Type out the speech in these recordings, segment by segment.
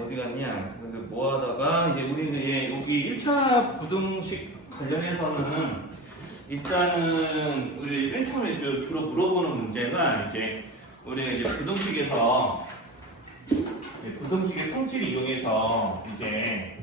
어디 갔냐? 그래서 뭐 하다가 이제 우리는 이제 여기 1차 부등식 관련해서는 일단은 우리 맨 처음에 주로 물어보는 문제가 이제 우리가 이제 부등식의 성질을 이용해서 이제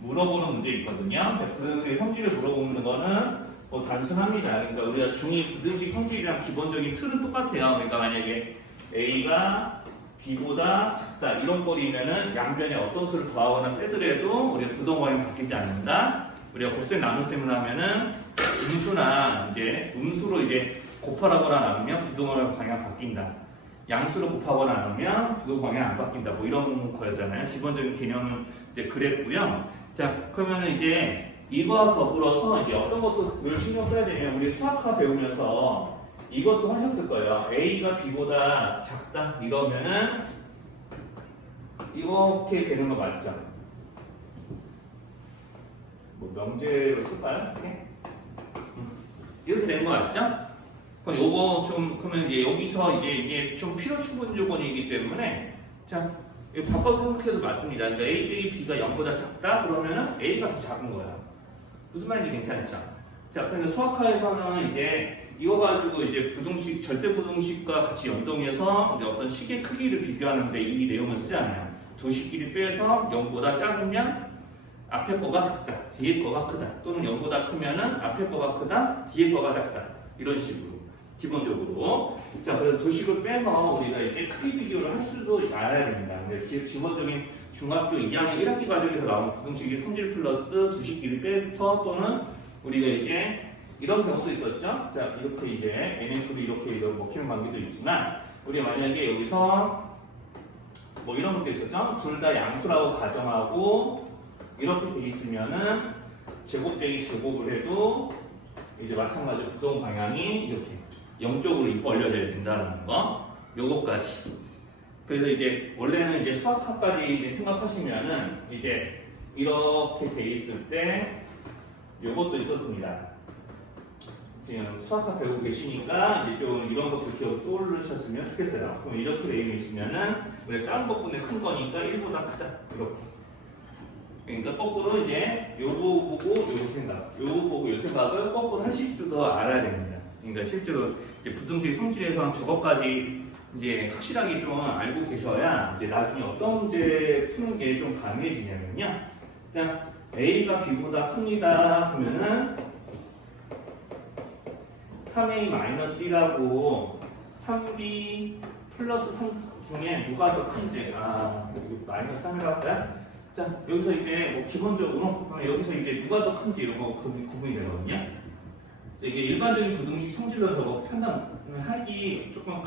물어보는 문제 있거든요. 부등식의 성질을 물어보는 거는 뭐 단순합니다. 그러니까 우리가 중2 부등식 성질이랑 기본적인 틀은 똑같아요. 그러니까 만약에 A가 B보다 작다 이런 꼴이면은 양변에 어떤 수를 더하거나 빼더라도 우리가 부동방향이 바뀌지 않는다. 우리가 곱셈 나눗셈을 하면은 음수나 이제 음수로 이제 곱하거나 나누면 부동방향 바뀐다. 양수로 곱하거나 나누면 부동방향 안 바뀐다. 뭐 이런 거였잖아요. 기본적인 개념은 이제 그랬고요. 자, 그러면은 이제 이거와 더불어서 이제 어떤 것도 신경 써야 되냐면 우리 수학과 배우면서 이것도 하셨을 거예요. A가 B보다 작다 이러면은 이렇게 되는 거 맞죠? 뭐 명제로 쓸까요? 이렇게 되는 거 맞죠? 그럼 요거 좀 그러면 이제 여기서 이게 좀 필요 충분 조건이기 때문에 자 이거 바꿔서 생각해도 맞습니다. 그러니까 A, B가 0보다 작다 그러면은 A가 더 작은 거야. 무슨 말인지 괜찮죠? 자, 그래서 수학화에서는 이제 이거 가지고 이제 부등식, 절대 부등식과 같이 연동해서 이제 어떤 식의 크기를 비교하는데 이 내용을 쓰잖아요. 두 식끼리 빼서 0보다 작으면 앞에 거가 작다, 뒤에 거가 크다. 또는 0보다 크면은 앞에 거가 크다, 뒤에 거가 작다. 이런 식으로 기본적으로. 자, 그래서 두 식을 빼서 우리가 이제 크기 비교를 할 수도 알아야 됩니다. 근데 기본적인 중학교 2학년 1학기 과정에서 나온 부등식의 성질 플러스 두 식끼리 빼서 또는 우리가 이제 이런 경우도 있었죠. 자, 이렇게 이제 NF도 이렇게 먹히는 관계도 있지만 우리가 만약에 여기서 뭐 이런 것도 있었죠. 둘 다 양수라고 가정하고 이렇게 돼 있으면은 제곱 빼기 제곱을 해도 이제 마찬가지로 부동 방향이 이렇게 0쪽으로 벌려져야 된다는 거. 요거까지. 그래서 이제 원래는 이제 수학학까지 이제 생각하시면은 이제 이렇게 돼 있을 때 요것도 있었습니다. 지금 수학학 배우고 계시니까 이제 좀 이런 것도 기억 떠올리셨으면 좋겠어요. 그럼 이렇게 되어 있으면은 우리가 작은 것분에 큰 거니까 1보다 크다. 이렇게. 그러니까 거꾸로 이제 요거 보고 요거 생각, 요거 보고 요 생각을 거꾸로 하실 수도 알아야 됩니다. 그러니까 실제로 이제 부등식 성질에서 저것까지 이제 확실하게 좀 알고 계셔야 이제 나중에 어떤 문제 푸는 게 좀 가능해지냐면요. 자, A가 B보다 큽니다. 그러면은 3A-1라고 3B 플러스 3 중에 누가 더 큰지 여기 마이너스 3이라고 할까요? 자, 여기서 이제 뭐 기본적으로 여기서 이제 누가 더 큰지 이런 거 구분이 되거든요. 이게 일반적인 부등식 성질로 저거 판단하기 조금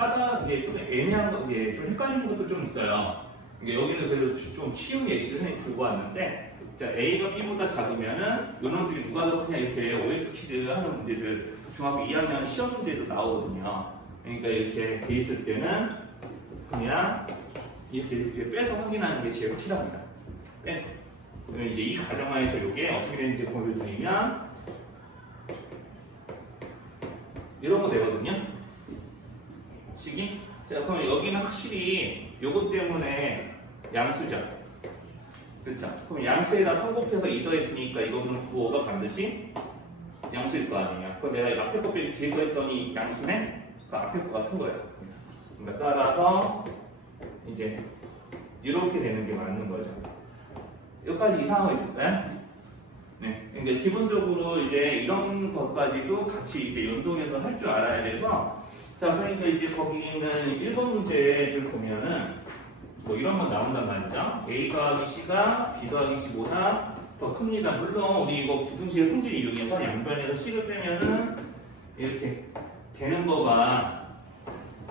이게 좀 애매한 거, 이게 좀 헷갈리는 것도 좀 있어요. 이게 여기는 그래도 좀 쉬운 예시를 들고 왔는데, 자, A가 B보다 작으면은 요놈 중에 누가 더 크냐 이렇게 OX 퀴즈 하는 문제들 중학교 2학년 시험 문제도 나오거든요. 그러니까 이렇게 돼 있을 때는 그냥 이렇게 빼서 확인하는 게 제일 확실합니다. 빼서. 그러면 이제 이 가정하에서 이게 어떻게 되는지 보여드리면 이런 거 되거든요. 식이. 자, 그럼 여기는 확실히 요것 때문에 양수죠. 그렇죠? 그럼 양수에다 3 곱해서 2 더했으니까 이거는 9,5가 반드시 양수일 거 아니에요. 그럼 내가 앞에 거 빼기 뒤에 거 했더니 양수네? 그 앞에 거 같은 거예요. 그러니까 따라서 이제 이렇게 되는 게 맞는 거죠. 여기까지 이상한 거 있을까요? 네. 그러니까 기본적으로 이제 이런 것까지도 같이 이제 연동해서 할 줄 알아야 돼서 자, 그러니까 이제 거기 있는 1번 문제를 보면은 뭐 이런 건 나온단 말이죠. A 더하기 C가 B 더하기 C보다 더 큽니다. 물론 우리 이거 부등식의 성질 이용해서 양변에서 C를 빼면은 이렇게 되는 거가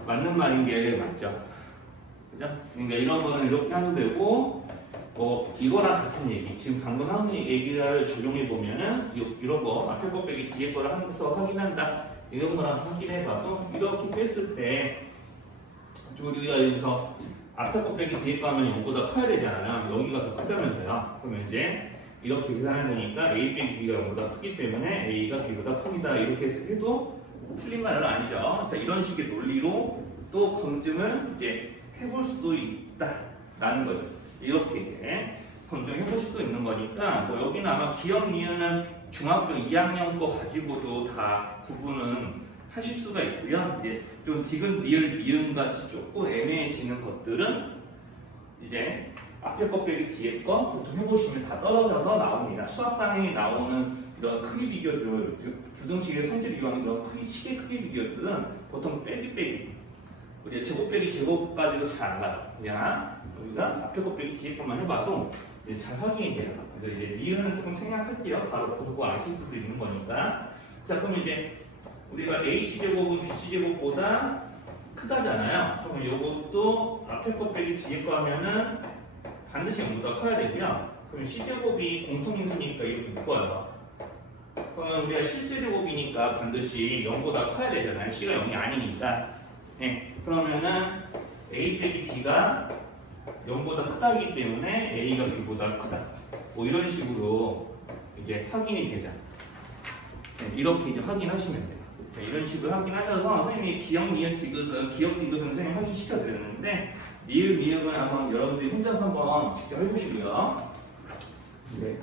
맞는 말인 게 맞죠. 그죠? 그러니까 이런 거는 이렇게 하면 되고 뭐 이거랑 같은 얘기, 지금 방금 한 얘기를 적용해 보면은 이런 거 앞에 거 빼기 뒤에 거를 하면서 확인한다 이런 거랑 확인해봐도 이렇게 뺐을 때 우리가 여기서 앞에 거 빼기 뒤에 거 하면 0보다 커야 되잖아요. 여기가 더 크다면서요. 그러면 이제 이렇게 계산해 보니까 A 빼기 B가 0보다 크기 때문에 A가 B보다 큽니다. 이렇게 해도 틀린 말은 아니죠. 자, 이런 식의 논리로 또 검증을 이제 해볼 수도 있다. 나는 거죠. 이렇게 검증해볼 수도 있는 거니까 뭐 여기는 아마 기억 니은은 중학교 2학년 거 가지고도 다 구분은 하실 수가 있고요. 이제 좀 디귿, 리을, 미음 같이 조금 애매해지는 것들은 이제 앞에 거 빼기 뒤에 거 보통 해보시면 다 떨어져서 나옵니다. 수학상에 나오는 이런 크기 비교들, 주등식의 성질 이용하는 그런 시계 크기 비교들은 보통 빼기 우리 제곱 빼기 제곱까지도 잘 안 가요. 그냥 우리가 앞에 거 빼기 뒤에 것만 해봐도 이제 잘 확인이 돼요. 그래서 이제 리을은 조금 생략할게요. 바로 보고 아실 수도 있는 거니까. 자, 그럼 이제 우리가 AC제곱은 BC제곱보다 크다잖아요. 그럼 이것도 앞에 거 빼기 뒤에 거 하면은 반드시 0보다 커야 되고요. 그럼 C제곱이 공통인수니까 이렇게 묶어요. 그러면 우리가 실수제곱이니까 반드시 0보다 커야 되잖아요. C가 0이 아니니까. 네. 그러면은 A 빼기 B가 0보다 크다기 때문에 A가 B보다 크다. 뭐 이런 식으로 이제 확인이 되죠. 네, 이렇게 이제 확인하시면 돼요. 자, 이런 식으로 확인하셔서 선생님이 기억, 니은, 디귿은 선생님이 확인시켜 드렸는데 리을, 미음은 한번 여러분들이 혼자서 한번 직접 해보시고요. 네,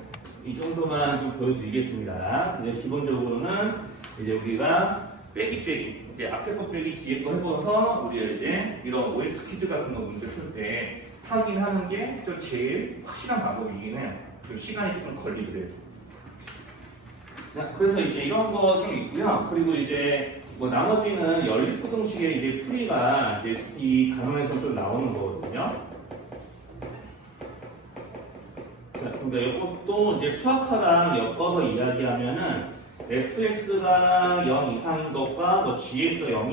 이 정도만 좀 보여드리겠습니다. 이제 기본적으로는 이제 우리가 빼기 이제 앞에 거 빼기 뒤에 거 해봐서 우리가 이제 이런 OX 퀴즈 같은 거 문제 풀 때 확인하는 게 좀 제일 확실한 방법이긴 해요. 좀 시간이 조금 걸리더라도. 자, 그래서 이제 이런 거 좀 있고요. 그리고 이제 뭐 나머지는 연립부등식의 이제 풀이가 이제 이 단원에서 좀 나오는 거거든요. 자, 근데 이것도 이제 수학화랑 엮어서 이야기하면은 fx가 0 이상인 것과 뭐 gx가 0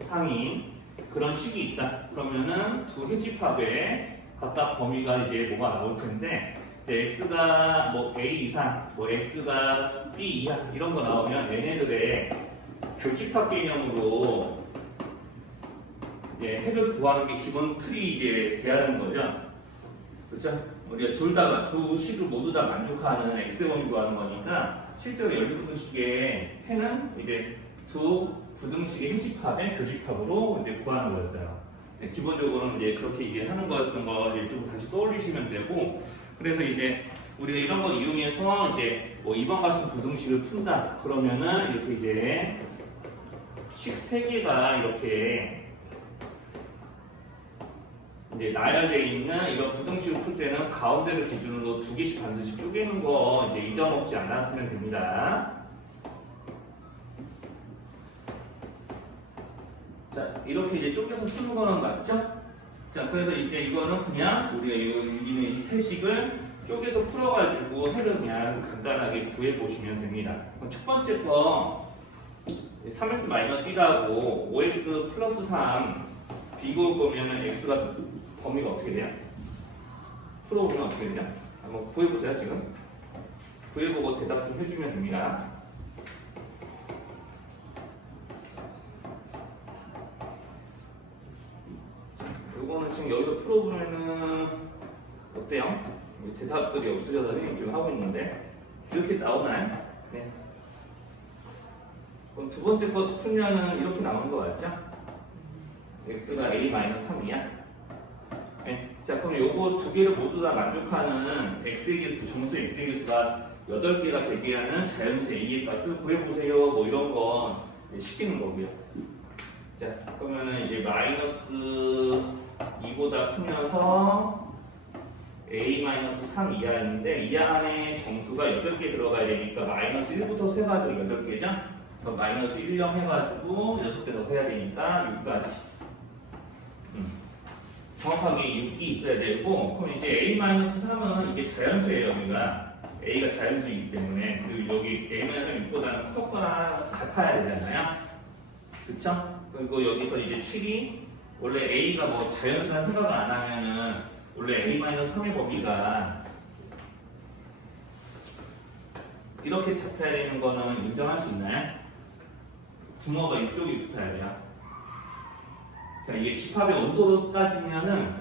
이상인 그런 식이 있다. 그러면은 두 해집합의 각각 범위가 이제 뭐가 나올 텐데 x가 뭐 a 이상, 뭐 x가 b 이하 이런 거 나오면 얘네들의 교집합 개념으로 이제 해를 구하는 게 기본 틀이 이제 돼야 하는 거죠. 그렇죠? 우리가 두 식을 모두 다 만족하는 x의 범위 구하는 거니까 실제로 연립부등식의 해는 이제 두 부등식의 해집합의 교집합으로 이제 구하는 거였어요. 네, 기본적으로는 이제 그렇게 이제 하는 거였던 거 좀 다시 떠올리시면 되고, 그래서 이제 우리가 이런 걸 이용해서 이제 뭐 이번 같은 부등식을 푼다 그러면은 이렇게 이제 식 3개가 이렇게 이제 나열되어 있는 이런 부등식을 풀 때는 가운데를 기준으로 2개씩 반드시 쪼개는 거 이제 잊어먹지 않았으면 됩니다. 자, 이렇게 이제 쪼개서 푸는 거는 맞죠? 자, 그래서 이제 이거는 그냥 우리가 여기는 이 세식을 쪼개서 풀어가지고 해를 그냥 간단하게 구해보시면 됩니다. 그럼 첫 번째 거 3x-1하고 5x 플러스 3 비교할 거면은 x가 범위가 어떻게 돼요? 풀어보면 어떻게 되냐? 한번 구해보세요, 지금. 구해보고 대답 좀 해주면 됩니다. 요거는 지금 여기서 풀어보면은 어때요? 대답들이 없으셔서 지금 하고 있는데 이렇게 나오나요? 네. 그럼 두 번째 거 풀면은 이렇게 나오는 거 맞죠? x가 a-3이야? 네. 자, 그럼 요거 두 개를 모두 다 만족하는 x의 개수, 정수 x의 개수가 8개가 되게 하는 자연수 a의 값을 구해보세요. 뭐 이런 거 시키는 거고요. 자, 그러면은 이제 마이너스 2보다 크면서 a-3 이하인데 이 안에 정수가 8개 들어가야 되니까 마이너스 1부터 세가지고 8개죠? 그럼 마이너스 1, 0 해가지고 6개 더 세야 되니까 6까지. 정확하게 6이 있어야 되고, 그럼 이제 a-3은 이게 자연수예요. 여기가 a가 자연수이기 때문에. 그리고 여기 a-6보다는 크거나 같아야 되잖아요. 그쵸? 그리고 여기서 이제 7이 원래 a가 뭐 자연수나 생각을 안 하면은 원래 a-3의 범위가 이렇게 잡혀야 되는 거는 인정할 수 있나요? 분모가 이쪽이 붙어야 돼요. 자, 이게 집합의 원소로 따지면은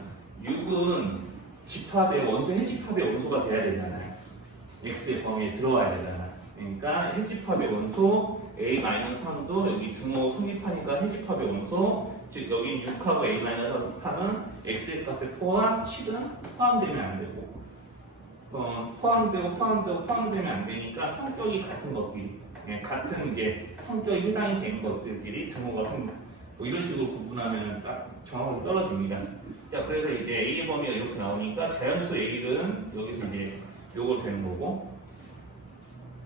6은 집합의 원소, 해집합의 원소가 돼야 되잖아요. x의 범위에 들어와야 되잖아. 그러니까 해집합의 원소 A-3도 여기 등호 성립하니까 해집합의 원소, 즉 여기 6하고 A-3은 x의 값에 포함, 7은 포함되면 안 되고 포함되면 안 되니까 성격이 같은 것들이 같은 이제 성격이 해당이 되는 것들끼리 등호가 뭐 이런 식으로 구분하면 딱 정확하게 떨어집니다. 자, 그래서 이제 A의 범위가 이렇게 나오니까 자연수 A는 여기서 이제 요거 되는 거고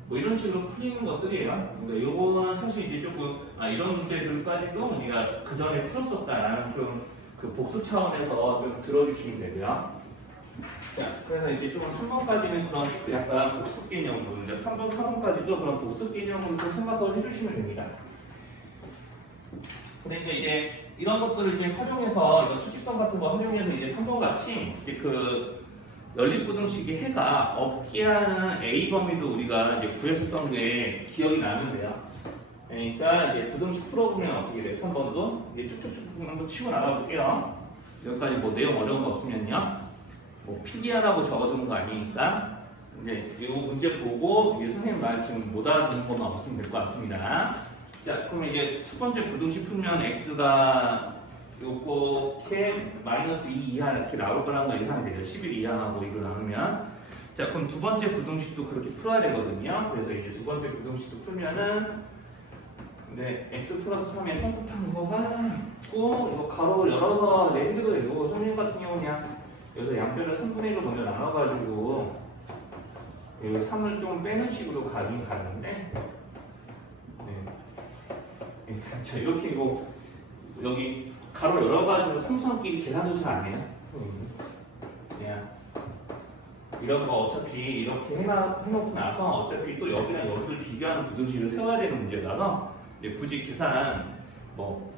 뭐 이런 식으로 풀리는 것들이에요. 그러니까 요거는 사실 이제 조금 이런 문제들까지도 우리가 그 전에 풀었었다라는 좀 그 복습 차원에서 좀 들어주시면 되고요. 자, 그래서 이제 조금 3번까지는 그런 약간 복습 개념으로, 3번, 4번까지도 그런 복습 개념으로 좀 생각을 해주시면 됩니다. 그러니까 이제 이런 것들을 이제 활용해서, 이런 수직선 같은 거 활용해서 이제 3번 같이 이제 그 연립부등식의 해가 없게 하는 A 범위도 우리가 이제 구했었던 게 기억이 나는데요. 그러니까 이제 부등식 풀어보면 어떻게 돼요? 3번도 이제 쭉쭉쭉 한번 치고 나가볼게요. 여기까지 뭐 내용 어려운 거 없으면요. 뭐 필기하라고 적어주는 거 아니니까 이제 이 문제 보고 이게 선생님 말 지금 못 알아듣는 것만 없으면 될 것 같습니다. 자, 그러면 이제 첫 번째 부등식 풀면 x가 요렇게 마이너스 2 이하 이렇게 나올 거라는 거 예상이 되죠. 11 이하하고 이걸 나누면. 자, 그럼 두 번째 부등식도 그렇게 풀어야 되거든요. 그래서 이제 두 번째 부등식도 풀면은 x 플러스 3의 성급한 거가 있고 이거 가로 열어서 내리기도 되고 선생님 같은 경우는 그냥 여기서 양변을 3분의 1로 먼저 나눠가지고 여기 3을 좀 빼는 식으로 가긴 가는데 자, 이렇게 뭐 여기 가로 열어가지고 삼성끼리 계산도 잘 안 해요. 그냥 이런 거 어차피 이렇게 해놓고 나서 어차피 또 여기랑 여기를 비교하는 부등식을 세워야 되는 문제라서 굳이 계산 뭐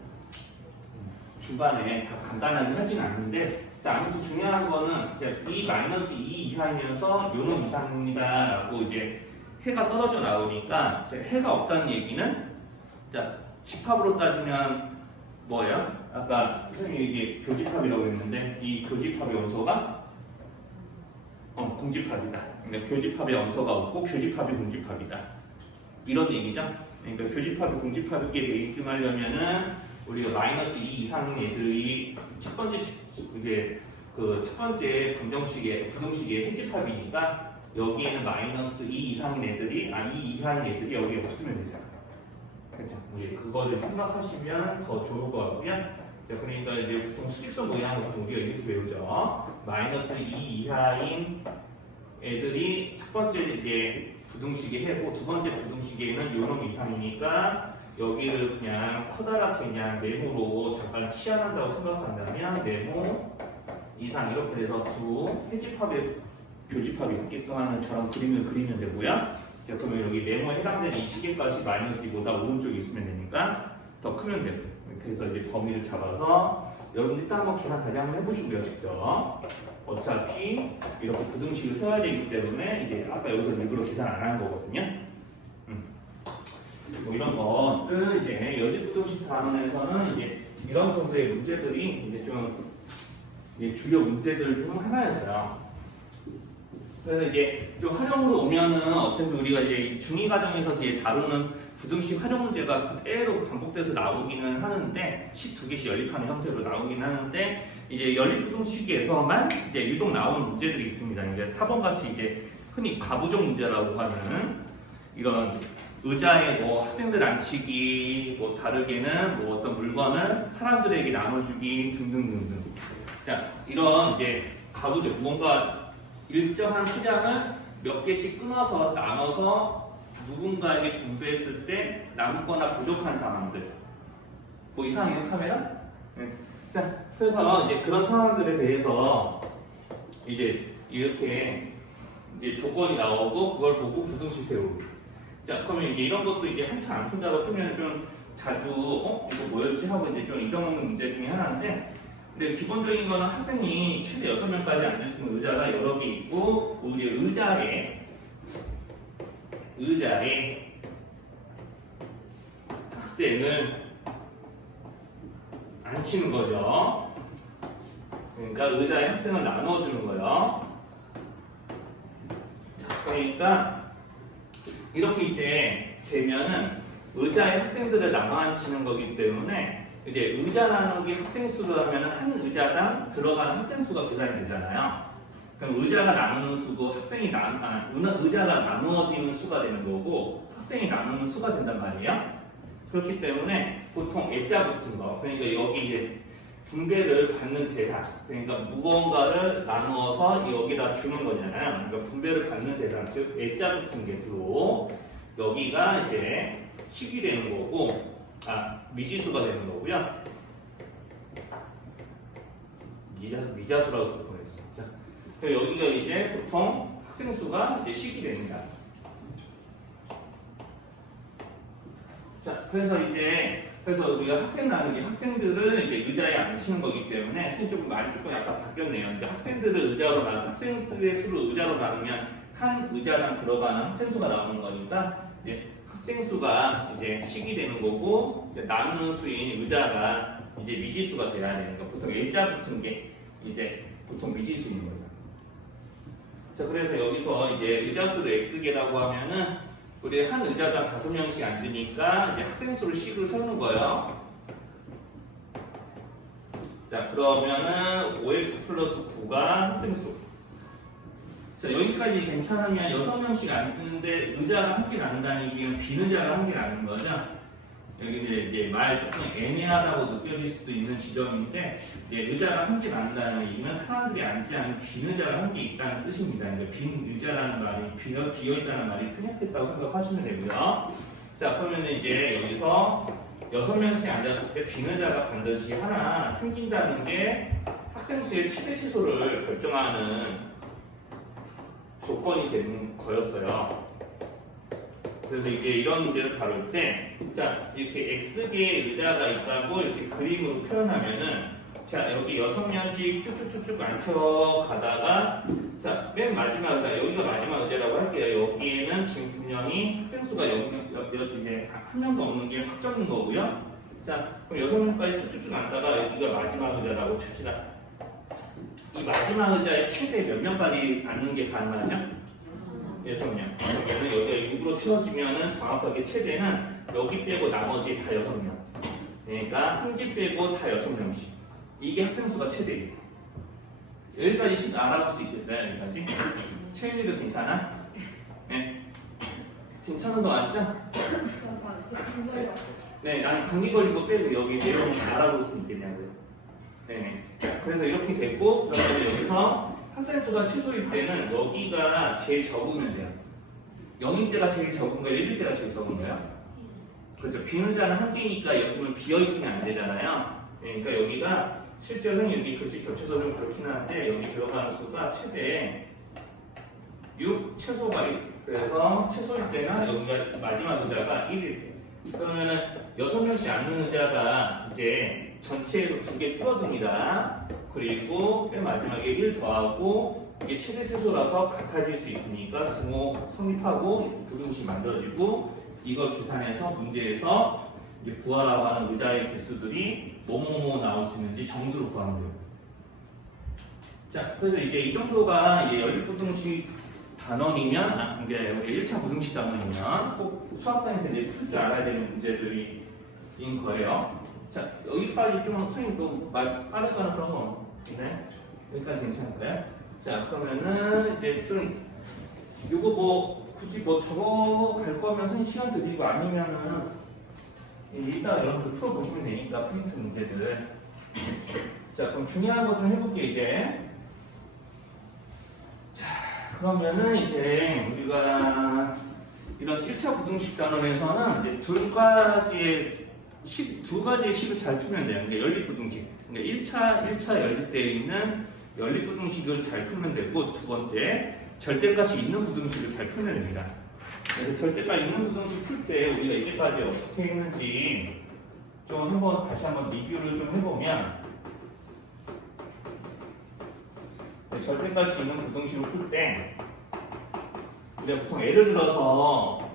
중간에 다 간단하게 하진 않는데 자, 아무튼 중요한 거는 이제 이 마이너스 2 이하면서 요놈 이상입니다 라고 이제 해가 떨어져 나오니까 해가 없다는 얘기는 자, 집합으로 따지면 뭐예요? 아까 선생님이 이게 교집합이라고 했는데 이 교집합의 원소가 공집합이다. 그러니까 교집합의 원소가 없고 교집합이 공집합이다. 이런 얘기죠. 그러니까 교집합이 공집합이게 되게끔 하려면은 우리가 마이너스 2 이상 애들이 첫 번째 이제 그 첫 번째 부등식의 해집합이니까 여기에는 마이너스 2 이상인 애들이 2 이하인 애들이 여기 없으면 되잖아. 그렇죠? 이제 그거를 생각하시면 더 좋을 것 같고요. 자, 그러니까 이제 보통 수직선 모양을 보통 우리가 이렇게 배우죠. 마이너스 2 이하인 애들이 첫 번째 이제 부등식의 해고 두 번째 부등식에는 요놈 이상이니까 여기를 그냥 커다랗게 그냥 네모로 잠깐 치환한다고 생각한다면 네모 이상 이렇게 돼서 두 해집합의 교집합이 있게끔 하는 저런 그림을 그리면 되고요. 자, 그러면 여기 네모에 해당되는 이 시계값이 마이너스 2보다 오른쪽에 있으면 되니까 더 크면 돼요. 그래서 이제 범위를 잡아서 여러분 일단 한번 계산 다시 한번 해보시고요. 직접 어차피 이렇게 부등식을 세워야 되기 때문에 이제 아까 여기서 일부러 계산 안 하는 거거든요. 뭐 이런 것들 이제 여지부등식 단원에서는 이제 이런 정도의 문제들이 이제 좀 이제 주요 문제들 중 하나였어요. 그래서 이제 좀 활용으로 오면은 어차피 우리가 이제 중위 과정에서 이제 다루는 부등식 활용 문제가 그대로 반복돼서 나오기는 하는데 12개씩 연립하는 형태로 나오긴 하는데 이제 연립부등식에서만 이제 유독 나오는 문제들이 있습니다. 이제 4번 같이 이제 흔히 가부적 문제라고 하는 이런 의자에 뭐 학생들 앉히기, 뭐 다르게는 뭐 어떤 물건을 사람들에게 나눠주기 등등등등. 자, 이런 이제 가부적 뭔가 일정한 수량을 몇 개씩 끊어서 나눠서 누군가에게 분배했을 때 남거나 부족한 상황들. 뭐 이상해요, 카메라? 네. 자, 그래서 이제 그런 상황들에 대해서 이제 이렇게 이제 조건이 나오고 그걸 보고 부등식 세우기. 자, 그러면 이제 이런 것도 이제 한참 안 푼다고 풀면 좀 자주 이거 뭐였지 하고 이제 좀 잊어먹는 문제 중에 하나인데 근데 기본적인 거는 학생이 최대 6명까지 앉을 수 있는 의자가 여러 개 있고 우리 의자에 학생을 앉히는 거죠. 그러니까 의자에 학생을 나눠주는 거예요. 자, 그러니까 이렇게 이제 되면은 의자에 학생들을 나눠 앉히는 거기 때문에 이제 의자 나누기 학생 수로 하면 한 의자당 들어가는 학생 수가 계산이 되잖아요. 그럼 의자가 나누는 수고 의자가 나누어지는 수가 되는 거고 학생이 나누는 수가 된단 말이에요. 그렇기 때문에 보통 애자 붙은 거, 그러니까 여기 이제 분배를 받는 대상, 그러니까 무언가를 나누어서 여기다 주는 거잖아요. 그러니까 분배를 받는 대상, 즉 애자 붙은 게 주로 여기가 이제 식이 되는 거고, 미지수가 되는 거고요. 미자수라고 쓸 뻔했어. 자, 여기가 이제 보통 학생 수가 이제 식이 됩니다. 자, 그래서 우리가 학생 나누기 학생들을 이제 의자에 앉히는 거기 때문에 선생님 말이 조금 약간 바뀌었네요. 근데 학생들을 학생들의 수를 의자로 나누면 한 의자당 들어가는 학생 수가 나오는 거니까 이제 학생 수가 이제 식이 되는 거고 이제 나누는 수인 의자가 이제 미지수가 돼야 되니까 보통 일자 붙은 게 이제 보통 미지수인 거죠. 자, 그래서 여기서 이제 의자수를 x개라고 하면은 우리 한 의자당 5명씩 앉으니까 이제 학생 수를 C로 세우는 거예요. 자, 그러면은 5x 플러스 9가 학생 수. 자, 여기까지 괜찮으면 6명씩 앉는데 의자가 한 개 나눈다는 얘기는 빈 의자가 한 개 나눈 거죠. 여기 이제 말 조금 애매하다고 느껴질 수도 있는 지점인데 의자가 한 개 나눈다는 얘기는 사람들이 앉지 않은 빈 의자가 한 개 있다는 뜻입니다. 그러니까 빈 의자라는 말이 비어있다는 말이 생략됐다고 생각하시면 되고요. 자, 그러면 이제 여기서 6명씩 앉았을 때 빈 의자가 반드시 하나 생긴다는 게 학생 수의 최대 최소를 결정하는 조건이 되는 거였어요. 그래서 이제 이런 문제를 다룰 때, 자, 이렇게 X개의 의자가 있다고 이렇게 그림으로 표현하면은, 자, 여기 6명씩 쭉쭉쭉쭉 앉혀가다가, 자, 맨 마지막 의자, 여기가 마지막 의자라고 할게요. 여기에는 지금 분명히 학생 수가 이제 한 명도 없는 게 확정인 거고요. 자, 그럼 6명까지 쭉쭉쭉 앉다가 여기가 마지막 의자라고 칩시다. 이 마지막 의자에 최대 몇 명까지 앉는 게 가능하죠? 6명. 그러면 여기가 6으로 채워지면은 정확하게 최대는 여기 빼고 나머지 다 6명. 그러니까 한 개 빼고 다 6명씩. 이게 학생 수가 최대예요. 여기까지 알아볼 수 있겠어요? 여기까지? 채윤이도 괜찮아? 네. 괜찮은 거 맞죠? 네, 아니 감기 걸린 거 빼고 여기 내용 알아볼 수 있겠냐고요. 네. 그래서 이렇게 됐고, 그러면 여기서 학생 수가 최소일 때는 여기가 제일 적으면 돼요. 0일 때가 제일 적은 거예요? 1일 때가 제일 적은 거예요? 그렇죠. 빈 의자는 한 개니까 여기는 비어있으면 안 되잖아요. 그러니까 여기가 실제로는 여기 글씨 겹쳐서 좀 그렇긴 한데 여기 들어가는 수가 최대 6, 최소가 1. 그래서 최소일 때는 여기가 마지막 의자가 1일 때. 그러면은 6명씩 앉는 의자가 이제 전체에서 2개 줄어듭니다. 그리고 맨 마지막에 1 더하고 이게 최대 최소라서 같아질 수 있으니까 등호 성립하고 부등식 만들어지고 이걸 계산해서 문제에서 이제 구하라고 하는 의자의 개수들이 뭐뭐뭐 나올 수 있는지 정수로 구하면 돼요. 자, 그래서 이제 이 정도가 이제 연립부등식 단원이면 이게 1차 부등식 단원이면 꼭 수학상에서 이제 풀 줄 알아야 되는 문제들인 거예요. 자, 여기까지 좀 선생님 또 말 빠르거나 그런 거 네? 여기까지 괜찮을까요? 자, 그러면은 이제 좀 요거 뭐 굳이 뭐 적어 갈 거면 선생님 시간 드리고 아니면은 이따 여러분들 풀어보시면 되니까 프린트 문제들. 자, 그럼 중요한 거 좀 해볼게요 이제. 자, 그러면은 이제 우리가 이런 1차 부등식 단원에서는 이제 두 가지의 식을 잘 풀면 돼요. 그러니까 연립부등식. 그러니까 1차 연립되어 있는 연립부등식을 잘 풀면 되고, 두 번째, 절대값이 있는 부등식을 잘 풀면 됩니다. 그래서 절대값 있는 부등식 풀 때 우리가 이제까지 어떻게 했는지 좀 다시 한번 리뷰를 좀 해보면, 절대값이 있는 부등식을 풀 때, 우리가 보통 예를 들어서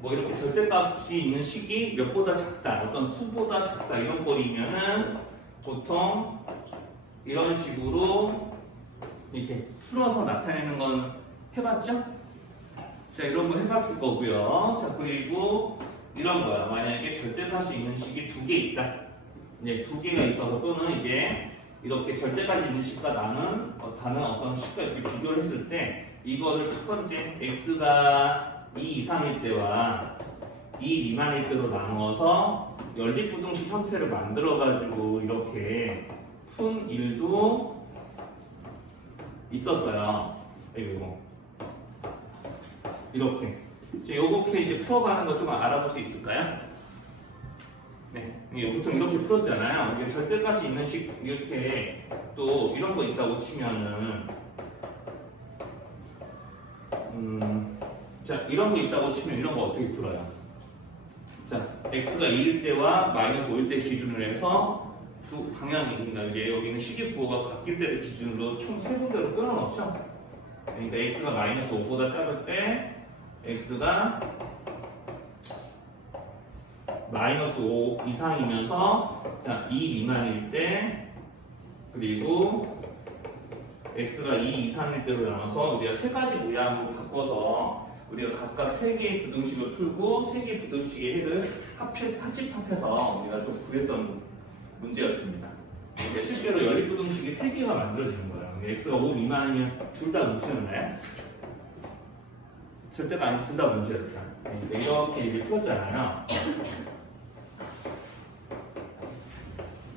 뭐 이렇게 절대값이 있는 식이 몇보다 작다, 어떤 수보다 작다 이런 꼴이면은 보통 이런 식으로 이렇게 풀어서 나타내는 건 해봤죠? 자, 이런 거 해봤을 거고요. 자, 그리고 이런 거야. 만약에 절대값이 있는 식이 두 개 있다. 이제 두 개가 있어서 또는 이제 이렇게 절대값이 있는 식과 다른 어떤 식과 이렇게 비교를 했을 때 이거를 첫 번째 x가 2 이상일 때와 2 미만일 때로 나누어서 연립부등식 형태를 만들어가지고 이렇게 푼 일도 있었어요. 이거 이렇게 요렇게 이제 풀어가는 거 좀 알아볼 수 있을까요? 네, 보통 이렇게 풀었잖아요. 이게 절대값이 있는 식 이렇게 또 이런 거 있다고 치면은 자, 이런 게 있다고 치면 이런 거 어떻게 풀어요? 자, x가 2일 때와 마이너스 5일 때 기준으로 해서 두 방향입니다. 이제 여기는 식의 부호가 바뀔 때를 기준으로 총 세 군데로 끊어놓죠. 그러니까 x가 마이너스 5보다 작을 때 x가 마이너스 5 이상이면서 자, 2 미만일 때 그리고 x가 2 이상일 때로 나눠서 우리가 세 가지 모양으로 바꿔서 우리가 각각 세 개의 부등식을 풀고 세 개의 부등식의 해를 합집합해서 우리가 좀 구했던 문제였습니다. 실제로 연립부등식이 세 개가 만들어지는 거예요. x가 5 미만이면 둘 다 문제였나요? 절대가 아니고 둘 다 문제였죠. 이렇게 이제 풀었잖아요.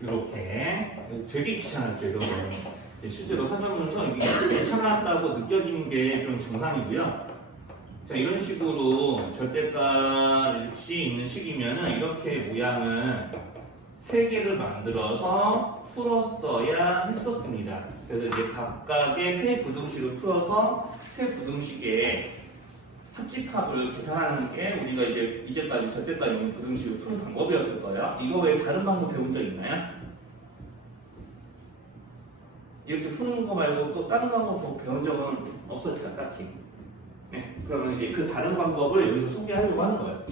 이렇게 되게 귀찮았죠. 이런 거는 실제로 하면서 이게 귀찮았다고 느껴지는 게 좀 정상이고요. 자, 이런 식으로 절대값이 있는 식이면은 이렇게 모양을 세 개를 만들어서 풀었어야 했었습니다. 그래서 이제 각각의 세 부등식을 풀어서 세 부등식의 합집합을 계산하는 게 우리가 이제까지 절대값 있는 부등식을 푸는 방법이었을 거예요. 이거 외에 다른 방법 배운 적 있나요? 이렇게 푸는 거 말고 또 다른 방법 배운 적은 없었죠, 딱히. 네, 그러면 이제 그 다른 방법을 여기서 소개하려고 하는 거예요.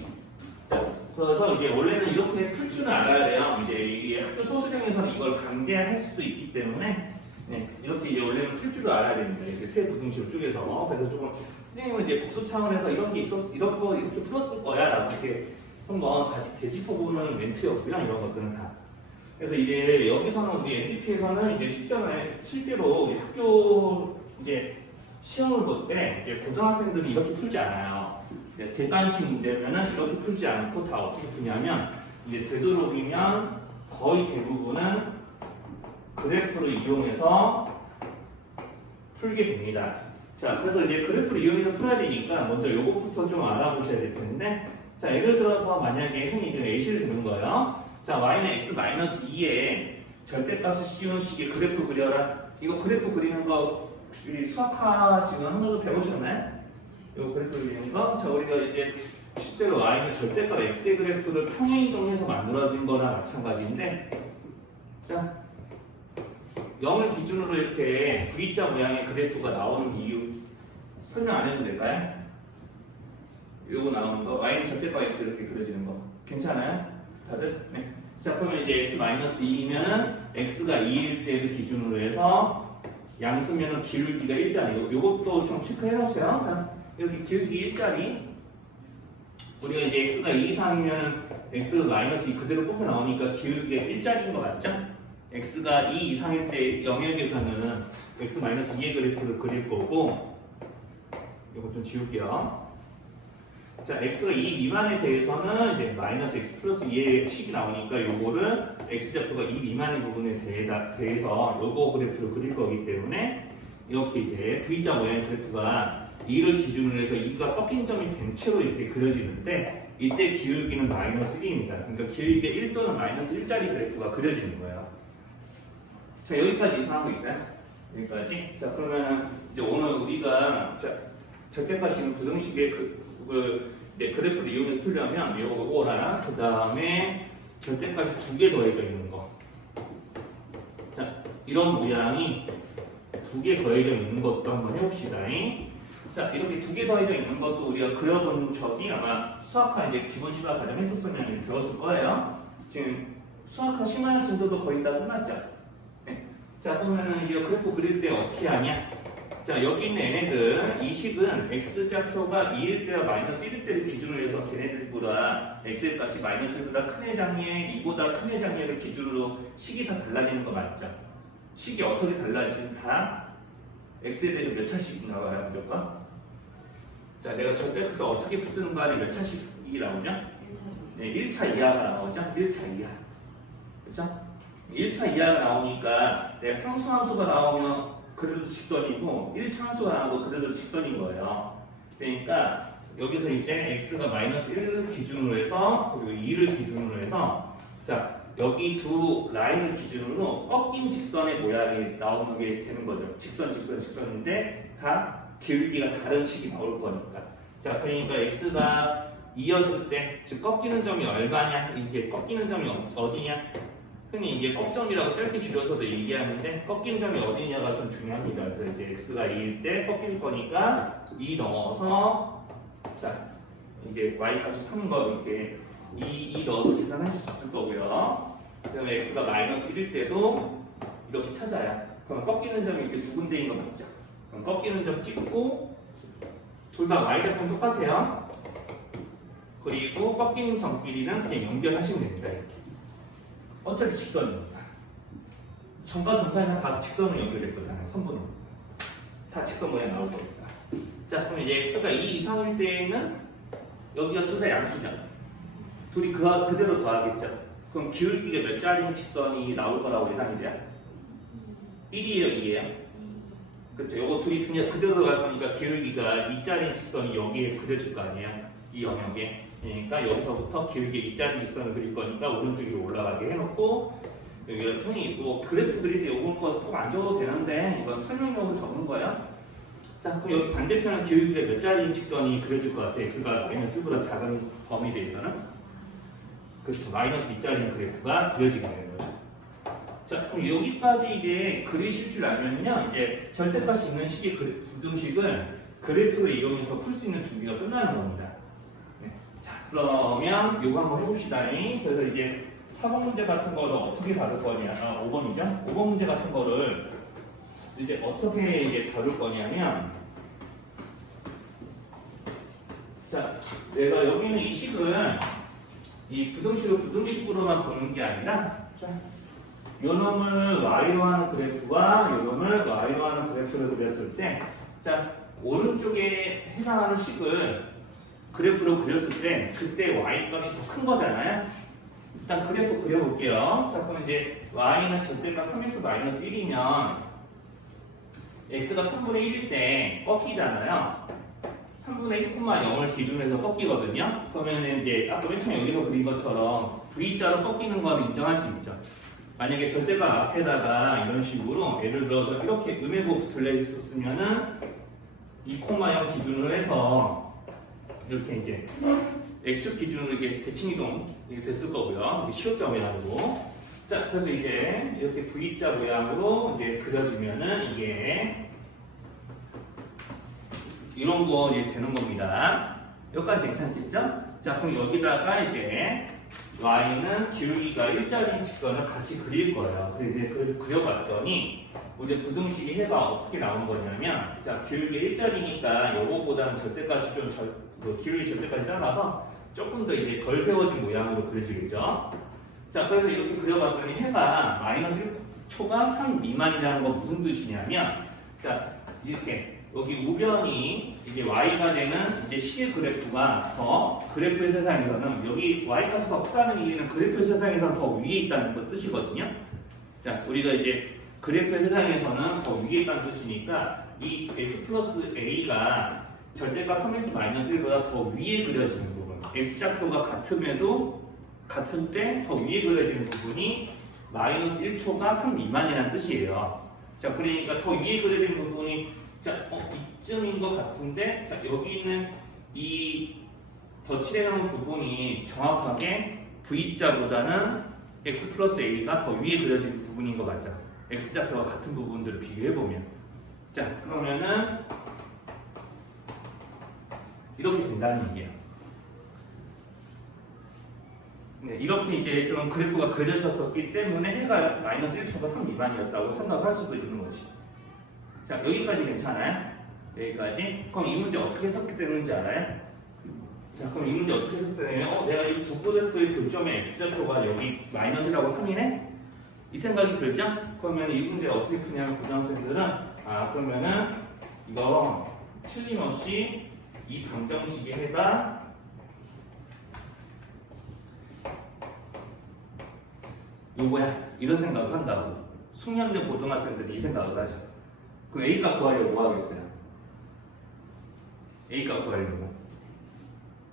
자, 그래서 이제 원래는 이렇게 풀 줄은 알아야 돼요. 이제 이게 학교 소수령에서는 이걸 강제할 수도 있기 때문에 네, 이렇게 이제 원래는 풀 줄을 알아야 됩니다. 이렇게 세 부등식을 쪼개서. 그래서 조금 선생님은 이제 복습 차원에서 이런 게 이런 거 이렇게 풀었을 거야 라고 이렇게 한번 다시 되짚어보는 멘트였고요. 이런 것들은 다. 그래서 이제 여기서는 우리 NDP에서는 이제 실제로 우리 학교 이제 시험을 볼 때 이제 고등학생들이 이렇게 풀지 않아요. 객관식 문제면은 이렇게 풀지 않고 다 어떻게 푸냐면 이제 되도록이면 거의 대부분은 그래프를 이용해서 풀게 됩니다. 자, 그래서 이제 그래프를 이용해서 풀어야 되니까 먼저 요것부터 좀 알아보셔야 될 텐데, 자, 예를 들어서 만약에 선생님이 지금 A식을 드는 거예요. 자, y는 x 마이너스 2에 절대값을 씌운 식의 그래프 그려라. 이거 그래프 그리는 거 우리 수학화 지금 한 번도 배우셨나요? 이 그래프 그리는 거. 자, 우리가 이제 실제로 y는 절대값 x의 그래프를 평행이동해서 만들어진 거나 마찬가지인데, 자, 0을 기준으로 이렇게 V자 모양의 그래프가 나오는 이유 설명 안 해도 될까요? 요거 나오는 거 y는 절대값 x 이렇게 그려지는 거 괜찮아요? 다들? 네. 자, 그러면 이제 x-2이면은 x가 2일 때를 기준으로 해서 양수면은 기울기가 1짜리. 요것도 좀 체크해 놓으세요. 자, 이렇게 기울기 1짜리. 우리가 이제 x가 2 이상이면은 x-2 그대로 뽑혀 나오니까 기울기가 1짜리인 거 맞죠? x가 2 이상일 때 영역에서는 x-2의 그래프를 그릴 거고, 이거 좀 지울게요. 자, x가 2 미만에 대해서는 이제 마이너스 x 플러스 2의 식이 나오니까 요거를 x좌표가 2 미만의 부분에 대해서 요거 그래프를 그릴 거기 때문에 이렇게 이제 V자 모양의 그래프가 2를 기준으로 해서 2가 꺾인 점이 된 채로 이렇게 그려지는데 이때 기울기는 마이너스 1입니다. 그러니까 기울기가 1 또는 마이너스 1짜리 그래프가 그려지는 거예요. 자, 여기까지 이상한 거 있어요? 여기까지? 자, 그러면 이제 오늘 우리가 절대값이 있는 부등식의 그래프를 이용해서 풀려면 요거랑 그 다음에 절대값이 두 개 더해져 있는 거. 자, 이런 모양이 두 개 더해져 있는 것도 한번 해봅시다. 자, 이렇게 두 개 더해져 있는 것도 우리가 그려본 적이 아마 수학화 이제 기본 시각 과정 했었으면 배웠을 거예요. 지금 수학화 심화 진도도 거의 다 끝났죠. 네. 자, 그러면은 이 그래프 그릴 때 어떻게 하냐? 자, 여기 있는 얘네들, 이 식은 x좌표가 2일 때와 마이너스 1일 때를 기준으로 해서 걔네들보다 x의 값이 마이너스 1보다 큰 해장에 2보다 큰 해장에를 기준으로 식이 다 달라지는 거 맞죠? 식이 어떻게 달라지든 다 x에 대해서 몇 차씩 나와요, 무조건? 자, 내가 절대값을 어떻게 붙드는 거 안에 몇 차씩이 나오죠? 네, 1차 이하가 나오죠? 1차 이하. 그렇죠? 1차 이하가 나오니까 내가 상수함수가 나오면 그래도 직선이고 1차 함수가 나오고 그래도 직선인 거예요. 그러니까 여기서 이제 x가 마이너스 1을 기준으로 해서 그리고 2를 기준으로 해서 자 여기 두 라인을 기준으로 꺾인 직선의 모양이 나오는 게 되는 거죠. 직선인데 다 기울기가 다른 식이 나올 거니까. 자 그러니까 x가 2였을 때 즉 꺾이는 점이 얼마냐? 이게 꺾이는 점이 어디냐? 흔히 이제 꺾점이라고 짧게 줄여서도 얘기하는데 꺾인 점이 어디냐가 좀 중요합니다. 그래서 이제 x가 2일 때 꺾일 거니까 2 넣어서 자 이제 y 값이 3인 거 이렇게 2 넣어서 계산하실 수 있을 거고요. 그다음에 x가 마이너스 1일 때도 이렇게 찾아요. 그럼 꺾이는 점이 이렇게 두 군데인 거 맞죠? 그럼 꺾이는 점 찍고 둘 다 y좌표는 똑같아요. 그리고 꺾이는 점끼리는 그냥 연결하시면 됩니다. 이렇게. 어차피 직선입니다. 점과 점사는 다 직선으로 연결될 거잖아요. 선분은 다 직선 모양 나올 겁니다. 자, 그럼 이제 x가 2 이상일 때에는 여기가 둘 다 양수죠. 둘이 그대로 더하겠죠. 그럼 기울기가 몇 짜리인 직선이 나올 거라고 예상이 돼요? 1이에요, 2예요? 그렇죠. 요거 둘이 그냥 그대로 갈 거니까 기울기가 2짜리인 직선이 여기에 그려질 거 아니에요? 이 영역에. 그러니까 여기서부터 길게 2짜리 직선을 그릴 거니까 오른쪽 위로 올라가게 해놓고 여기가 통이 있고 그래프 그릴 때 요걸 거서 꼭 안 적어도 되는데 이건 설명용으로 적는 거예요. 자, 그럼 여기 반대편은 기울기가 몇 짜리 직선이 그려질 것 같아? x가 마이너스 1보다 작은 범위에 대해서는? 그렇죠. 마이너스 2짜리 그래프가 그려지게 되는 거죠. 자, 그럼 여기까지 이제 그리실 줄 알면요. 이제 절대값이 있는 식의 부등식을 그래프를 이용해서 풀 수 있는 준비가 끝나는 겁니다. 그러면 이거 한번 해봅시다. 그래서 이제 4번 문제 같은 거를 어떻게 다룰 거냐? 5번이죠? 5번 문제 같은 거를 이제 어떻게 이제 다룰 거냐면 자, 내가 여기 있는 이 식을 이 부등식을 부등식으로만 보는 게 아니라 자, 요 놈을 y로 하는 그래프와 요 놈을 y로 하는 그래프를 그렸을 때 자, 오른쪽에 해당하는 식을 그래프로 그렸을 때 그때 y 값이 더 큰 거잖아요. 일단 그래프 그려볼게요. 자, 그럼 이제 y는 절대값 3x-1이면 x가 3분의 1일 때 꺾이잖아요. 3분의 1,0을 기준으로 해서 꺾이거든요. 그러면 이제 아까 맨 처음에 여기서 그린 것처럼 V자로 꺾이는 건 인정할 수 있죠. 만약에 절대값 앞에다가 이런 식으로 예를 들어서 이렇게 음의고 붙을래 있었으면은 2,0 기준으로 해서 이렇게 이제 x축 기준으로 이게 대칭이동 이게 됐을 거고요. 이게 시옷자 모양으로. 자, 그래서 이제 이렇게 V자 모양으로 이제 그려지면은 이게 이런 거 이제 되는 겁니다. 여기까지 괜찮겠죠? 자, 그럼 여기다가 이제 y는 기울기가 일자리인 직선을 같이 그릴 거예요. 그래서 그려봤더니 우리 부등식이 해가 어떻게 나온 거냐면 자, 기울기 일자리니까 요거보다는 절대값이 좀 기울기 절대까지 짧아서 조금 더 이제 덜 세워진 모양으로 그려지겠죠. 자, 그래서 이렇게 그려봤더니 해가 마이너스 1초가 3 미만이라는 건 무슨 뜻이냐면 자, 이렇게 여기 우변이 이제 y가 되는 이제 식의 그래프가 더 그래프의 세상에서는 여기 y 값이 더 크다는 얘기는 그래프의 세상에서는 더 위에 있다는 것 뜻이거든요. 자, 우리가 이제 그래프의 세상에서는 더 위에 있다는 뜻이니까 이 x 플러스 a가 절대값 3x-1보다 더 위에 그려지는 부분 x좌표가 같음에도 같은 때 더 위에 그려지는 부분이 마이너스 1초가 3 미만이라는 뜻이에요. 자, 그러니까 더 위에 그려지는 부분이 자, 이쯤인 것 같은데 자, 여기 있는 이 덧칠해놓은 부분이 정확하게 V자보다는 x 플러스 a가 더 위에 그려지는 부분인 것 같죠. x좌표와 같은 부분들을 비교해보면 자, 그러면은 이렇게 된다는 얘기예요. 네, 이렇게 이제 좀 그래프가 그려졌었기 때문에 해가 마이너스 1초가 3 미만이었다고 생각할 수도 있는 거지. 자, 여기까지 괜찮아요? 여기까지. 그럼 이 문제 어떻게 해석되는지 알아요? 자, 그럼 이 문제 어떻게 해석되냐면, 내가 이 두 그래프의 교점의 x좌표가 여기 마이너스라고 3이네? 이 생각이 들죠? 그러면 이 문제 어떻게 푸냐면, 고등학생들은, 그러면은, 이거 틀림없이 이 방정식에다가 요거야. 이런 생각을 한다고. 숙련된 고등학생들이 이 생각을 하죠. 그럼 A값 구하려고 뭐 하겠어요? A값 구하려고.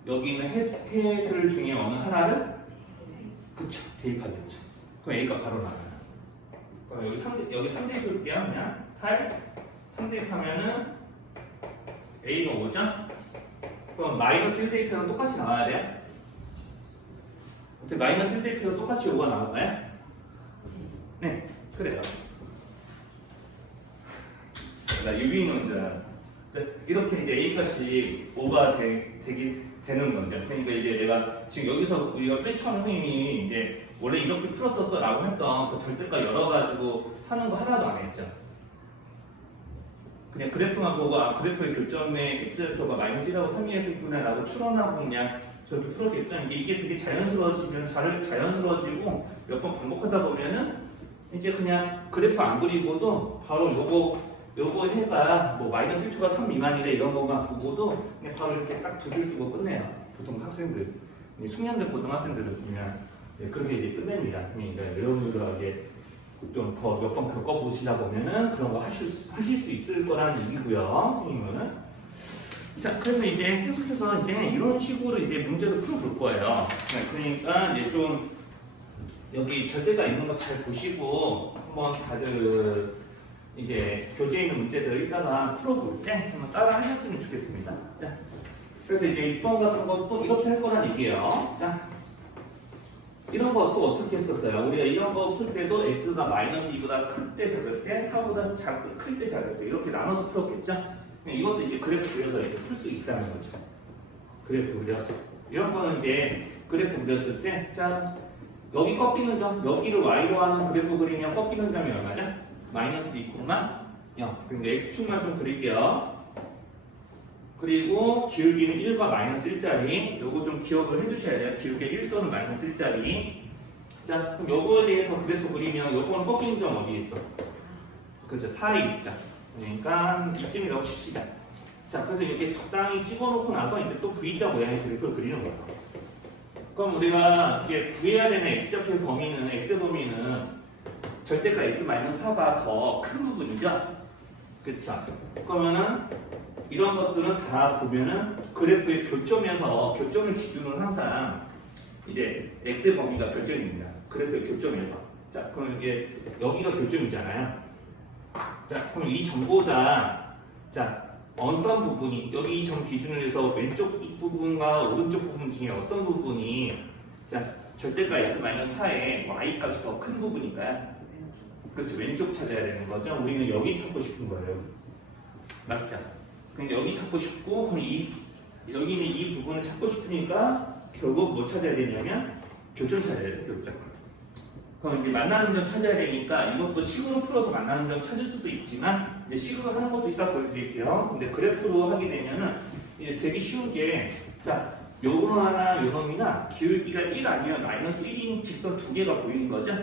여기는 해들 중에 어느 하나를? 그쵸. 대입하겠죠. 그럼 A값 바로 나와요. 그럼 여기 3대입 볼게요. 그냥 8, 3대입하면은 A가 5죠? 그럼 마이너스 1대입해도 똑같이 나와야 돼요? 어떻게 마이너스 1대입해도 똑같이 5가 나올까요? 네, 그래요. 나 유비인 줄 알았어. 이렇게 이제 A값이 5가 되는 거죠. 그러니까 이제 내가 지금 여기서 우리가 맨 처음 선생님이 이제 원래 이렇게 풀었었어 라고 했던 그 절대값 열어가지고 하는 거 하나도 안 했죠. 그냥 그래프만 보고 그래프의 교점에 x좌표가 마이너스 1하고 3이겠구나 라고 추론하고 그냥 저렇게 풀었겠죠. 이게 되게 자연스러워지면 자연스러워지고 몇 번 반복하다 보면은 이제 그냥 그래프 안 그리고도 바로 요거 해봐 뭐 마이너스 1초가 3 미만이래 이런 것만 보고도 그냥 바로 이렇게 딱 두 줄 쓰고 끝내요. 보통 학생들 숙련된 고등학생들을 보면 그렇게 이제 끝냅니다. 그러니까 여러분들에게 좀 더 몇 번 겪어보시다 보면은 그런 거 하실 수 있을 거라는 얘기고요. 선생님은. 자, 그래서 이제 계속해서 이제 이런 식으로 이제 문제를 풀어볼 거예요. 그러니까 이제 좀 여기 절대가 있는 거 잘 보시고 한번 다들 이제 교재에 있는 문제들을 이따가 풀어볼 때 한번 따라 하셨으면 좋겠습니다. 자, 그래서 이제 6번 같은 것도 이렇게 할 거란 얘기예요. 자, 이런 거 또 어떻게 했었어요? 우리가 이런 거 풀 때도 x가 마이너스 2보다 클 때 작을 때, 4보다 클 때 작을 때 이렇게 나눠서 풀었겠죠? 이것도 이제 그래프 그려서 이렇게 풀 수 있다는 거죠. 그래프 그려서. 이런 거는 이제 그래프 그렸을 때, 자, 여기 꺾이는 점, 여기를 y로 하는 그래프 그리면 꺾이는 점이 얼마죠? 마이너스 2, 0. 그러니까 x축만 좀 그릴게요. 그리고 기울기는 1과 마이너스 1짜리 요거 좀 기억을 해주셔야 돼요. 기울기 1 또는 마이너스 1짜리. 자, 그럼 요거에 대해서 그래프 그리면 요거는 꺾이는 점 어디에 있어? 그렇죠, 4에 있죠. 그러니까 이쯤이라고 칩시다. 자, 그래서 이렇게 적당히 찍어놓고 나서 이제 또 V자 모양의 그래프를 그리는 거예요. 그럼 우리가 이제 구해야 되는 x좌표의 범위는 절대가 x-4가 더 큰 부분이죠. 그쵸? 그러면은 이런 것들은 다 보면은 그래프의 교점을 기준으로 항상 이제 x의 범위가 결정입니다. 그래프의 교점에서. 자, 그럼 이게 여기가 교점이잖아요. 자, 그럼 이 점보다 자 어떤 부분이 여기 이 점 기준으로 해서 왼쪽 부분과 오른쪽 부분 중에 어떤 부분이 자 절대가 x-4의 y 값이 더 큰 부분인가요? 그렇죠. 왼쪽 찾아야 되는 거죠. 우리는 여기 찾고 싶은 거예요. 맞죠? 그럼 여기 찾고 싶고 그럼 여기는 이 부분을 찾고 싶으니까 결국 뭐 찾아야 되냐면 교점 찾아야 돼요. 교점. 그럼 이제 만나는 점 찾아야 되니까 이것도 식으로 풀어서 만나는 점 찾을 수도 있지만 이제 식으로 하는 것도 이따 보여드릴게요. 근데 그래프로 하게 되면은 이제 되게 쉬운 게 자 요거나 요놈이나 기울기가 1 아니면 마이너스 1인 직선 두 개가 보이는 거죠.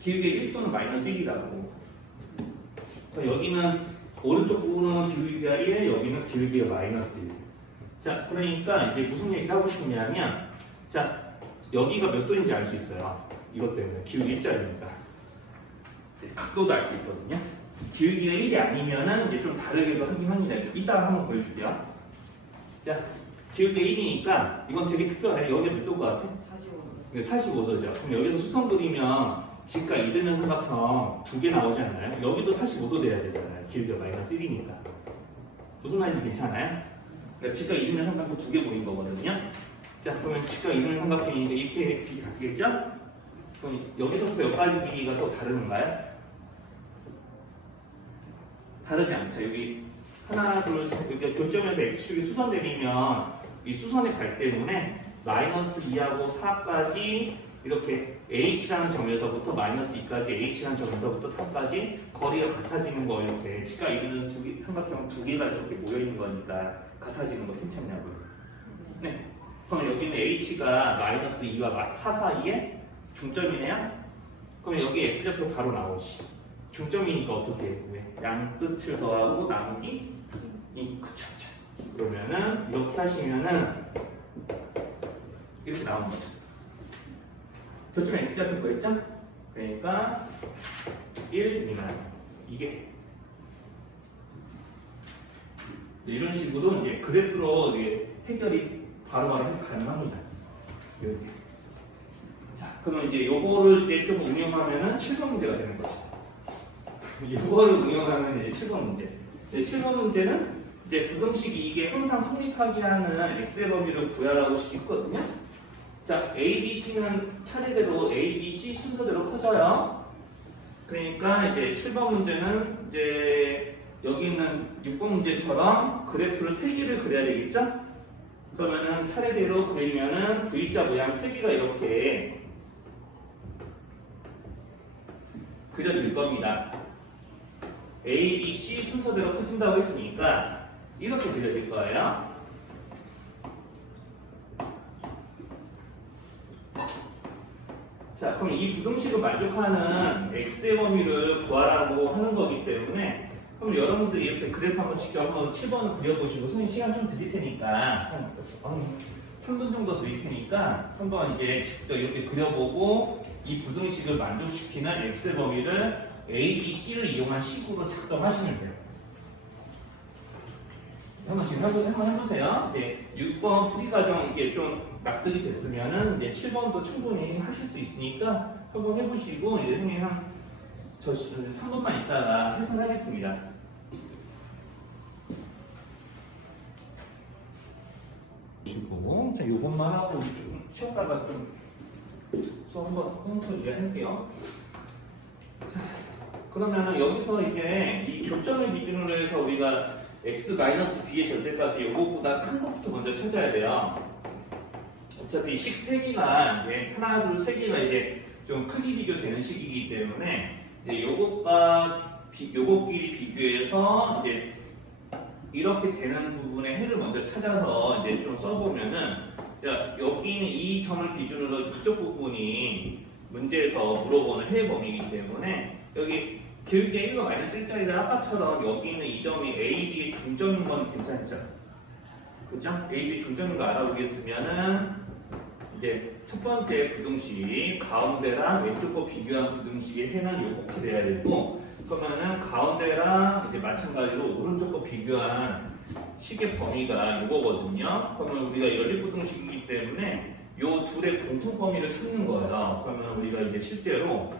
기울기가 1 또는 마이너스 1이라고. 여기는 오른쪽 부분은 기울기가 1, 여기는 기울기가 마이너스 1. 자, 그러니까 이제 무슨 얘기를 하고 싶냐면, 자, 여기가 몇 도인지 알 수 있어요. 이것 때문에. 기울기 1자리니까. 각도도 알 수 있거든요. 기울기가 1이 아니면은 이제 좀 다르게도 하긴 합니다. 이따가 한번 보여줄게요. 자, 기울기가 1이니까 이건 되게 특별해. 여기가 몇 도인 것 같아? 45도. 45도죠. 그럼 여기서 수성 그리면 직각 이등변 삼각형 두 개 나오지 않나요? 여기도 45도 돼야 되잖아요. 기울기가 마이너스 1이니까. 무슨 말인지 괜찮아요? 그러니까 직각 이등변 삼각형 두 개 보인 거거든요. 자, 그러면 직각 이등변 삼각형이니까 이렇게 길이 같겠죠? 그럼 여기서부터 여기까지 길이가 또 다른가요? 다르지 않죠. 여기 하나, 둘, 셋, 여기 교점에서 x축이 수선 내리면 이 수선의 갈 때문에 마이너스 2하고 4까지 이렇게 h라는 점에서부터 마이너스 2까지 h라는 점에서부터 4까지 거리가 같아지는 거 이렇게 치과 이루는 삼각형 두 개가 이렇게 모여 있는 거니까 같아지는 거 괜찮냐고요. 네. 그럼 여기는 h가 마이너스 2와 4 사이에 중점이네요. 그럼 여기 x좌표 바로 나오지. 중점이니까 어떻게 해요? 양 끝을 더하고 나누기 2. 그쵸. 그러면은 이렇게 하시면은 이렇게 나오는 거죠. 저쪽에 x좌표 뭐였죠? 그러니까 1 미만. 이게 이런 식으로 이제 그래프로 이제 해결이 바로바로 가능합니다. 이렇게. 자, 그러면 이제 요거를 이제 좀 응용하면은 7번 문제가 되는 거죠. 요거를 응용하면 이제 7번 문제. 7번 문제는 이제 부등식이 이게 항상 성립하게 하는 x의 범위를 구하라고 시켰거든요. 자, A, B, C는 차례대로 A, B, C 순서대로 커져요. 그러니까 이제 7번 문제는 이제 여기 있는 6번 문제처럼 그래프를 3개를 그려야 되겠죠? 그러면은 차례대로 그리면은 V자 모양 3개가 이렇게 그려질 겁니다. A, B, C 순서대로 커진다고 했으니까 이렇게 그려질 거예요. 자, 그럼 이 부등식을 만족하는 x의 범위를 구하라고 하는 거기 때문에 그럼 여러분들이 이렇게 그래프 한번 직접 한번 7번을 그려보시고 선생님 시간 좀 드릴 테니까 한 3분 정도 드릴 테니까 한번 이제 직접 이렇게 그려보고 이 부등식을 만족시키는 x의 범위를 A, B, C를 이용한 식으로 작성하시면 돼요. 한번 지금 한번 해보세요. 이제 6번 풀이 과정 이게 좀 납득이 됐으면은 이제 7번도 충분히 하실 수 있으니까 한번 해보시고 이제 선생님 저 3분만 있다가 해설하겠습니다. 보시고 자 요것만 하고 좀 쉬었다가 좀 수업 한번 할게요. 자, 그러면은 여기서 이제 이 교점을 기준으로 해서 우리가 x-b의 절대값이 요거보다 큰 것부터 먼저 찾아야 돼요. 어차피 식 3개가 이제 하나, 둘, 3개가 이제 좀 크기 비교되는 식이기 때문에 이제 요것끼리 비교해서 이제 이렇게 되는 부분의 해를 먼저 찾아서 이제 좀 써보면은 여기 있는 이 점을 기준으로 이쪽 부분이 문제에서 물어보는 해의 범위이기 때문에 여기 교육의 1과 마이너스 1짜리를 아까처럼 여기 있는 이 점이 A, B의 중점인 건 괜찮죠? 그죠? A, B 중점인 거 알아보겠으면은 이제 첫 번째 부등식 가운데랑 왼쪽 거 비교한 부등식의 해는 이렇게 돼야 되고 그러면은 가운데랑 이제 마찬가지로 오른쪽 거 비교한 식의 범위가 이거거든요. 그러면 우리가 연립부등식이기 때문에 요 둘의 공통 범위를 찾는 거예요. 그러면 우리가 이제 실제로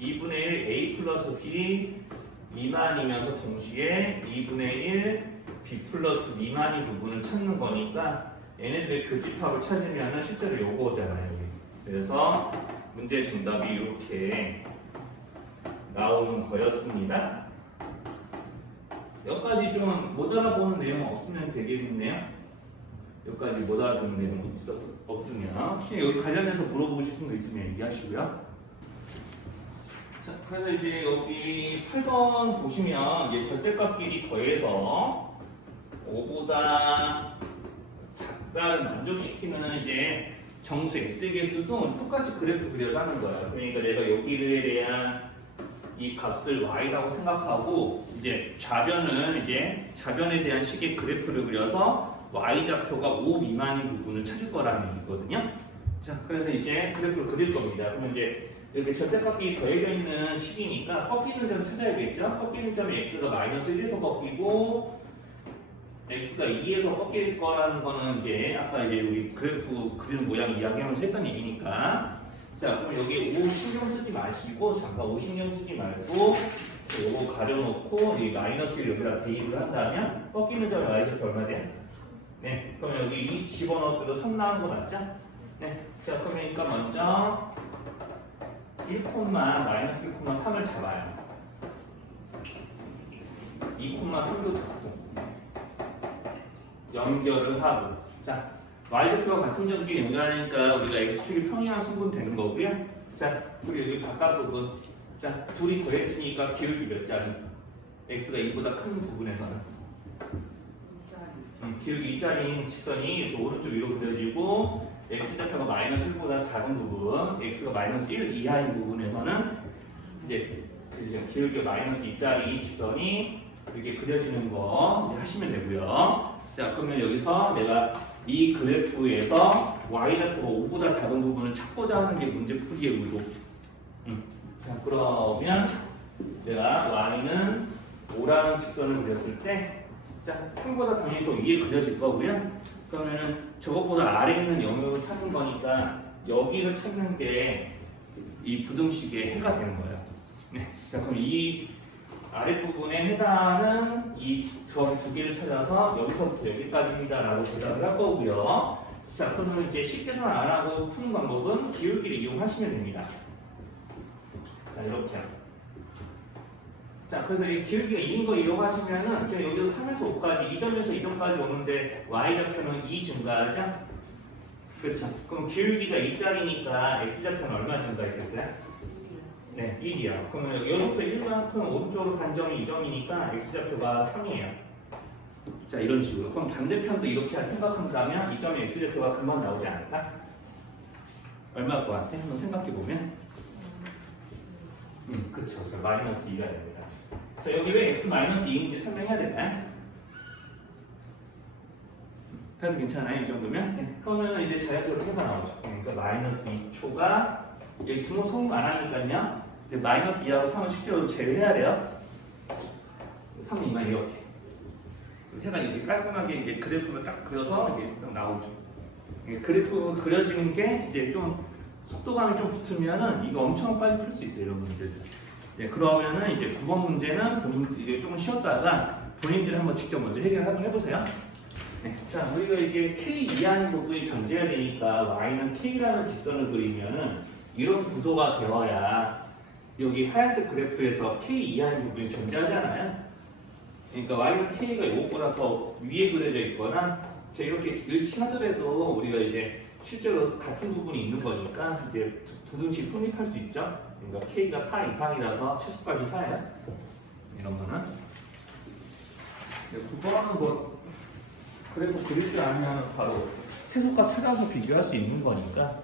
2분의 1 A 플러스 B 미만이면서 동시에 2분의 1 B 플러스 미만인 부분을 찾는 거니까 얘네들의 교집합을 찾으면 실제로 요거잖아요. 그래서 문제 정답이 이렇게 나오는 거였습니다. 여기까지 좀 못 알아보는 내용 없으면 되겠네요. 여기까지 못 알아보는 내용 없으면 혹시 여기 관련해서 물어보고 싶은 거 있으면 얘기하시고요. 자, 그래서 이제 여기 8번 보시면 이제 절대값끼리 더해서 5보다 작다를 만족시키는 이제 정수 x의 개수도 똑같이 그래프 그려가는 거예요. 그러니까 내가 여기에 대한 이 값을 y라고 생각하고 이제 좌변은 이제 좌변에 대한 식의 그래프를 그려서 y좌표가 5 미만인 부분을 찾을 거라는 얘기거든요. 자, 그래서 이제 그래프를 그릴 겁니다. 그러면 이제 이렇게 절대값이 더해져 있는 식이니까 꺾이는 점을 찾아야겠죠. 꺾이는 점이 x가 마이너스 1에서 꺾이고 x가 2에서 꺾일 거라는 거는 이제 아까 이제 우리 그래프 그리는 모양 이야기하면서 했던 얘기니까. 자, 그럼 여기 5 신경 쓰지 마시고 잠깐 5 신경 쓰지 말고 요거 가려놓고 이 마이너스를 여기다 대입을 한다면 꺾이는 점의 y좌표 얼마 돼요? 네, 그럼 여기 2 집어넣어도 3 나온 거 맞죠? 네, 자, 그러니까 먼저 1, 마이너스 1,3을 잡아요. 2,3도 잡고 연결을 하고 자, y좌표와 같은 점끼리 연결하니까 우리가 x축이 평행한 성분 되는 거고요. 자, 그리고 여기 바깥 부분. 자, 둘이 더했으니까 기울기 몇 자리? x가 2보다 큰 부분에서는. 기울기 2자리인 직선이 이렇게 오른쪽 위로 그려지고 x좌표가 마이너스 1보다 작은 부분, x가 마이너스 1 이하인 부분에서는 이제 기울기가 마이너스 2자리 직선이 이렇게 그려지는 거 하시면 되고요. 자, 그러면 여기서 내가 이 그래프에서 y좌표가 5보다 작은 부분을 찾고자 하는 게 문제풀이의 의도. 자, 그러면 내가 y는 5라는 직선을 그렸을 때, 자, 3보다 당연히 더 위에 그려질 거고요. 그러면은 저것보다 아래에 있는 영역을 찾는 거니까 여기를 찾는 게 이 부등식의 해가 되는 거예요. 네. 자, 그럼 이 아랫부분에 해당하는 이 점 두 개를 찾아서 여기서부터 여기까지입니다라고 대답을 할 거고요. 자, 그러면 이제 쉽게 선 안 하고 푸는 방법은 기울기를 이용하시면 됩니다. 자, 이렇게. 자, 그래서 이 기울기가 2인 거 이용하시면은 제가 여기서 3에서 5까지, 2점에서 2점까지 오는데 y좌표는 2 증가하죠? 그렇죠. 그럼 기울기가 2짜리니까 x좌표는 얼마 증가했겠어요? 네, 1이요. 그러면 여기부터 1만큼 오른쪽으로 간 점이 2점이니까 x좌표가 3이에요. 자, 이런 식으로. 그럼 반대편도 이렇게 생각한다면 이 점의 x좌표가 금방 나오지 않을까? 얼마일 것 같아? 한번 생각해보면. 그쵸. 마이너스 2가 됩니다. 자, 여기 왜 x 마이너스 2인지 설명해야 될까요? 다들 괜찮아요? 이 정도면? 네. 그러면 이제 자연스럽게 해가 나오죠. 그러니까 마이너스 2초가 여기 등호 성분 안 하니까요. 마이너스 2하고 3은 실제로 제외해야 돼요. 3은 이만 이렇게. 해가 이렇게 깔끔하게 이제 그래프를 딱 그려서 이게 딱 나오죠. 그래프 그려지는 게 이제 좀 속도감이 좀 붙으면은 이거 엄청 빨리 풀 수 있어요. 이런 문제들. 네, 그러면은 이제 9번 문제는 본인들이 조금 쉬었다가 본인들이 한번 직접 먼저 해결 한번 해보세요. 네, 자, 우리가 이게 k 이하인 부분이 존재해야 되니까 y는 k라는 직선을 그리면은 이런 구도가 되어야 여기 하얀색 그래프에서 k 이하인 부분이 존재하잖아요. 그러니까 y는 k가 이것보다 더 위에 그려져 있거나 이렇게 일치하더라도 우리가 이제 실제로 같은 부분이 있는 거니까 이제 부등식 성립할 수 있죠. 그러니까 k가 4 이상이라서 최소까지 4예요. 이런 거는. 9번은 뭐 그래서 그릴 줄 알면 바로 세속과 찾아서 비교할 수 있는 거니까